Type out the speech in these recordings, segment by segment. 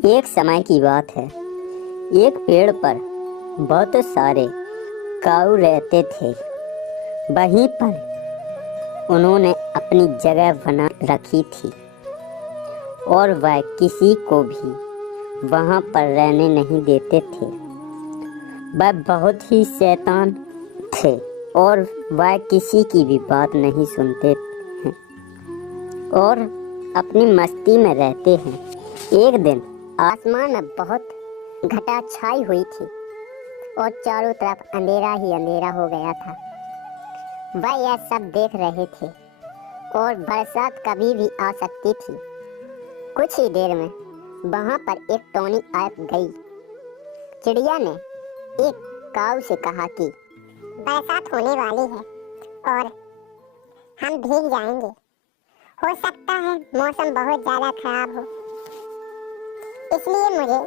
एक समय की बात है। एक पेड़ पर बहुत सारे काऊ रहते थे। वहीं पर उन्होंने अपनी जगह बना रखी थी और वह किसी को भी वहां पर रहने नहीं देते थे। वह बहुत ही शैतान थे और वह किसी की भी बात नहीं सुनते हैं और अपनी मस्ती में रहते हैं। एक दिन आसमान में बहुत घटा छाई हुई थी और चारों तरफ अंधेरा ही अंधेरा हो गया था। वह यह सब देख रहे थे और बरसात कभी भी आ सकती थी। कुछ ही देर में वहां पर एक टोनी आ गई। चिड़िया ने एक काऊ से कहा कि बरसात होने वाली है और हम भीग जाएंगे। हो सकता है मौसम बहुत ज्यादा खराब हो, इसलिए मुझे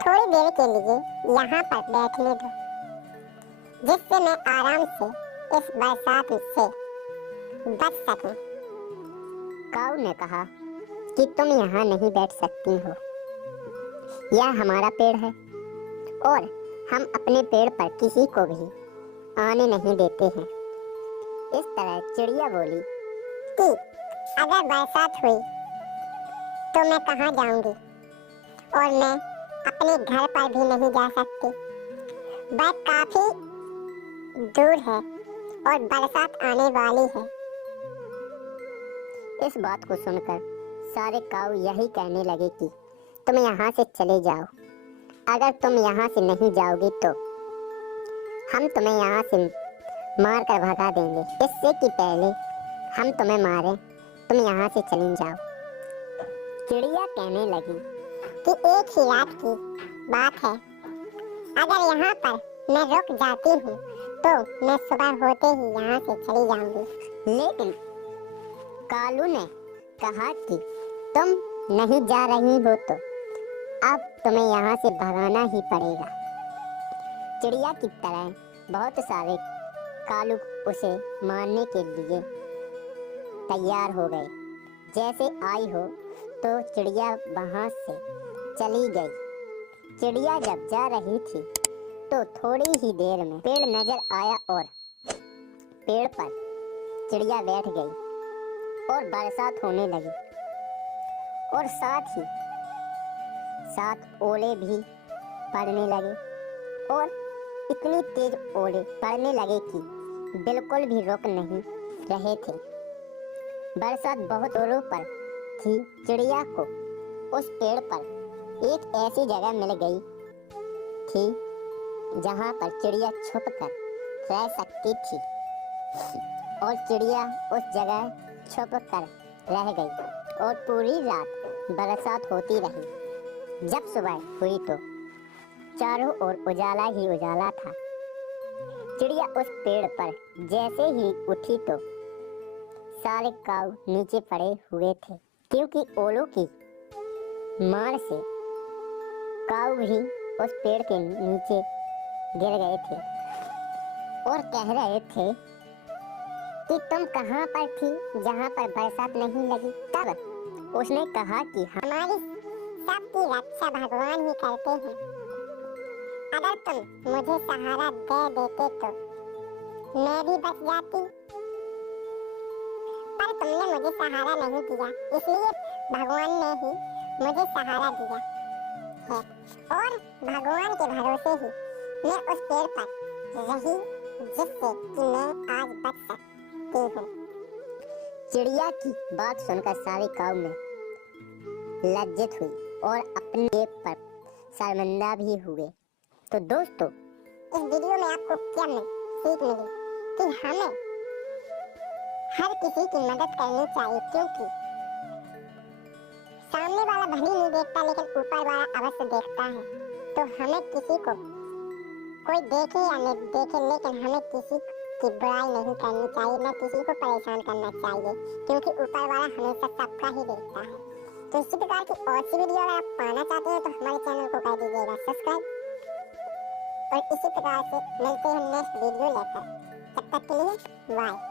थोड़ी देर के लिए यहाँ पर बैठने दो, जिससे मैं आराम से इस बरसात से बच सकूं। काऊ ने कहा कि तुम यहाँ नहीं बैठ सकती हो, यह हमारा पेड़ है और हम अपने पेड़ पर किसी को भी आने नहीं देते हैं। इस तरह चिड़िया बोली कि अगर बरसात हुई तो मैं कहाँ जाऊंगी और मैं अपने घर पर भी नहीं जा सकती। वह काफी दूर है और बरसात आने वाली है। इस बात को सुनकर सारे काऊ यही कहने लगे कि तुम यहाँ से चले जाओ। अगर तुम यहाँ से नहीं जाओगे तो हम तुम्हें यहाँ से मार कर भगा देंगे। इससे कि पहले हम तुम्हें मारें, तुम यहाँ से चली जाओ। चिड़िया कहने लगी कि एक ही रात की बात है, अगर यहाँ पर मैं रुक जाती हूँ तो मैं सुबह होते ही यहाँ से चली जाऊंगी। लेकिन कालू ने कहा कि तुम नहीं जा रही हो तो अब तुम्हें यहाँ से भगाना ही पड़ेगा। चिड़िया की तरह बहुत सारे कालू उसे मारने के लिए तैयार हो गए। जैसे आई हो तो चिड़िया वहाँ से चली गई। चिड़िया जब जा रही थी तो थोड़ी ही देर में पेड़ नजर आया और पेड़ पर चिड़िया बैठ गई और बरसात होने लगी और साथ ही साथ ओले भी पड़ने लगे और इतनी तेज ओले पड़ने लगे कि बिल्कुल भी रुक नहीं रहे थे। बरसात बहुत जोरों पर थी। चिड़िया को उस पेड़ पर एक ऐसी जगह मिल गई थी जहां पर चिड़िया छुप कर रह सकती थी और चिड़िया उस जगह छुप कर रह गई और पूरी रात बरसात होती रही। जब सुबह हुई तो चारों ओर उजाला ही उजाला था। चिड़िया उस पेड़ पर जैसे ही उठी तो सारे काऊ नीचे पड़े हुए थे, क्योंकि ओलों की मार से काऊ भी उस पेड़ के नीचे गिर गए थे और कह रहे थे कि तुम कहाँ पर थी जहाँ पर बरसात नहीं लगी। तब उसने कहा कि हमारी सबकी रक्षा भगवान ही करते हैं। अगर तुम मुझे सहारा दे देते तो मैं भी बच जाती, पर तुमने मुझे सहारा नहीं दिया, इसलिए भगवान ने ही मुझे सहारा दिया है और भगवान के भरोसे ही मैं उस पेड़ पर रही जिससे कि मैं आज बच सकती हूँ। चिड़िया की बात सुनकर सारे काऊ में लज्जित हुई और अपने जेब पर शर्मिंदा भी हुए। तो दोस्तों, इस वीडियो में आपको क्या सीख मिली कि हमें हर किसी की मदद करनी चाहिए, क्योंकि सामने वाला भले नहीं देखता लेकिन ऊपर वाला अवश्य देखता है। तो हमें किसी को कोई देखे या नहीं देखे, लेकिन हमें किसी की बुराई नहीं करनी चाहिए, न किसी को परेशान करना चाहिए, क्योंकि ऊपर वाला हमेशा सबका ही देखता है। तो इसी प्रकार की और सी वीडियो अगर आप पाना चाहते हैं तो हमारे चैनल को कर दीजिएगा सब्सक्राइब और इसी प्रकार से मिलते हैं नेक्स्ट वीडियो लेकर। तब तक के लिए बाय।